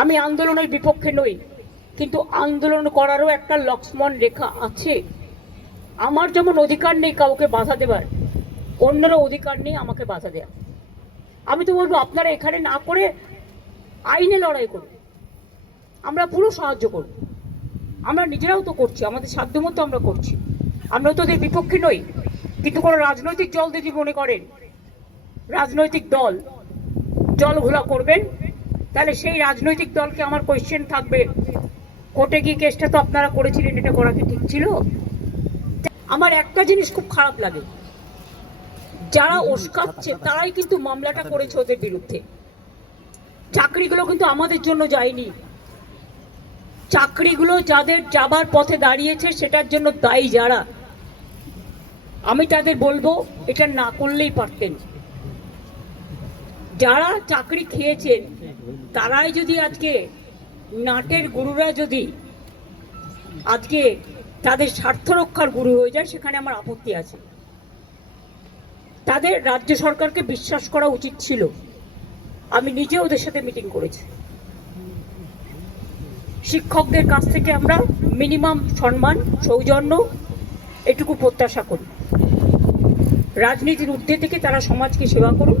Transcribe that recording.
আমি আন্দোলনের বিপক্ষে নই, কিন্তু আন্দোলন করারও একটা লক্ষ্মণ রেখা আছে। আমার যেমন অধিকার নেই কাউকে বাধা দেবার, অন্যেরও অধিকার নেই আমাকে বাধা দেওয়া আমি তো বলব, আপনারা এখানে না করে আইনে লড়াই করুন। আমরা পুরো সাহায্য করব। আমরা নিজেরাও তো করছি, আমাদের সাধ্যমতো আমরা করছি। আমরা তো ওদের বিপক্ষে নই, কিন্তু কোনো রাজনৈতিক দল যদি মনে করেন, রাজনৈতিক দল জল ঘোলা করবেন তাহলে সেই রাজনৈতিক দলকে আমার কোয়েশ্চেন থাকবে, কোর্টে গিয়ে কেসটা তো আপনারা করেছিলেন, এটা করা কি ঠিক ছিল? আমার একটা জিনিস খুব খারাপ লাগে। যারা ওস্কাচ্ছে তারাই কিন্তু মামলাটা করেছে ওদের বিরুদ্ধে। চাকরিগুলো কিন্তু আমাদের জন্য যায়নি। চাকরিগুলো যাদের যাবার পথে দাঁড়িয়েছে, সেটার জন্য দায়ী যারা। আমি তাদের বলব, এটা না করলেই পারতেন। যারা চাকরি খেয়েছেন, তারাই যদি আজকে নাটের গুরুরা যদি আজকে তাদের স্বার্থ রক্ষার গুরু হয়ে যায়, সেখানে আমার আপত্তি আছে। তাদের রাজ্য সরকারকে বিশ্বাস করা উচিত ছিল। আমি নিজে ওদের সাথে মিটিং করেছি। শিক্ষকদের কাছ থেকে আমরা মিনিমাম সম্মান, সৌজন্য এটুকু প্রত্যাশা করি। রাজনীতির ঊর্ধ্বে থেকে তারা সমাজকে সেবা করুন